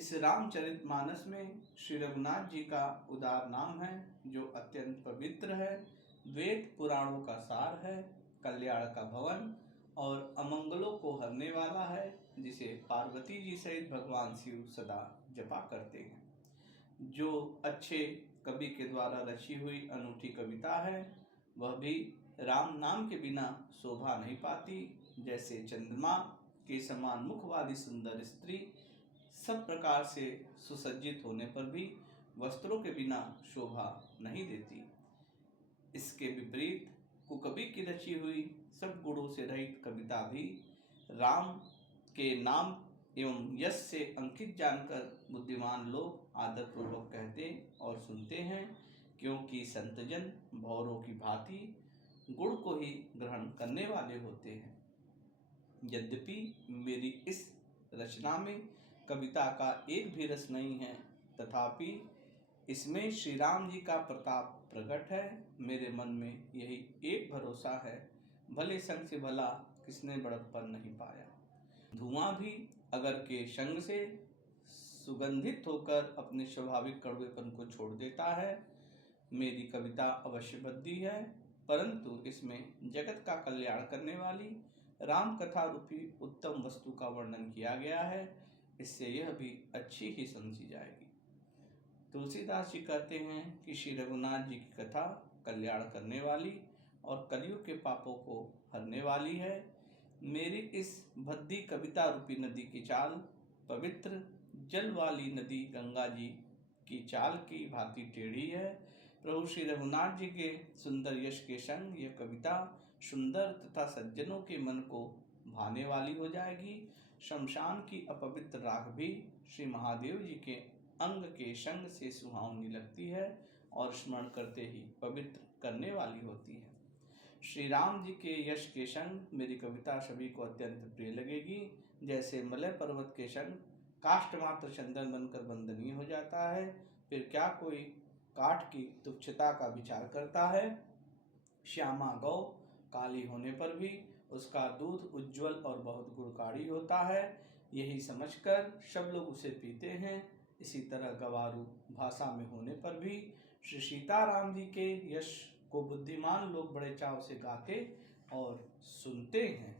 इस रामचरितमानस में श्री रघुनाथ जी का उदार नाम है जो अत्यंत पवित्र है, वेद पुराणों का सार है, कल्याण का भवन और अमंगलों को हरने वाला है, जिसे पार्वती जी सहित भगवान शिव सदा जपा करते हैं। जो अच्छे कवि के द्वारा रची हुई अनूठी कविता है, वह भी राम नाम के बिना शोभा नहीं पाती। जैसे चंद्रमा के समान मुख वाली सुंदर स्त्री सब प्रकार से सुसज्जित होने पर भी वस्त्रों के बिना शोभा नहीं देती, इसके विपरीत कुकवि की रची हुई सब गुणों से रहित कविता भी राम के नाम एवं यश से अंकित जानकर बुद्धिमान लोग आदरपूर्वक कहते और सुनते हैं, क्योंकि संतजन भौरों की भांति गुण को ही ग्रहण करने वाले होते हैं। यद्यपि मेरी इस रचना में कविता का एक भी रस नहीं है, तथापि इसमें श्री राम जी का प्रताप प्रकट है। मेरे मन में यही एक भरोसा है, भले संग से भला किसने बड़प्पन नहीं पाया। धुआं भी अगर के संग से सुगंधित होकर अपने स्वाभाविक कड़वेपन को छोड़ देता है। मेरी कविता अवश्य बद्दी है, परंतु इसमें जगत का कल्याण करने वाली राम कथा रूपी उत्तम वस्तु का वर्णन किया गया है, इससे यह भी अच्छी ही समझी जाएगी। तुलसीदास जी कहते हैं कि श्री रघुनाथ जी की कथा कल्याण करने वाली और कलयुग के पापों को हरने वाली है। मेरी इस भद्दी कविता रूपी नदी की चाल पवित्र जल वाली नदी गंगा जी की चाल की भांति टेढ़ी है। प्रभु श्री रघुनाथ जी के सुंदर यश के संग यह कविता सुंदर तथा सज्जनों के मन को भाने वाली हो जाएगी। शमशान की अपवित्र राख भी श्री महादेव जी के अंग के संग से सुहावनी लगती है और स्मरण करते ही पवित्र करने वाली होती है। श्री राम जी के यश के संग मेरी कविता सभी को अत्यंत प्रिय लगेगी। जैसे मलय पर्वत के संग काष्ठ मात्र चंदन बनकर वंदनीय हो जाता है, फिर क्या कोई काठ की तुच्छता का विचार करता है। श्यामा गौ काली होने पर भी उसका दूध उज्जवल और बहुत गुणकारी होता है, यही समझकर सब लोग उसे पीते हैं। इसी तरह गवारू भाषा में होने पर भी श्री सीताराम जी के यश को बुद्धिमान लोग बड़े चाव से गाते और सुनते हैं।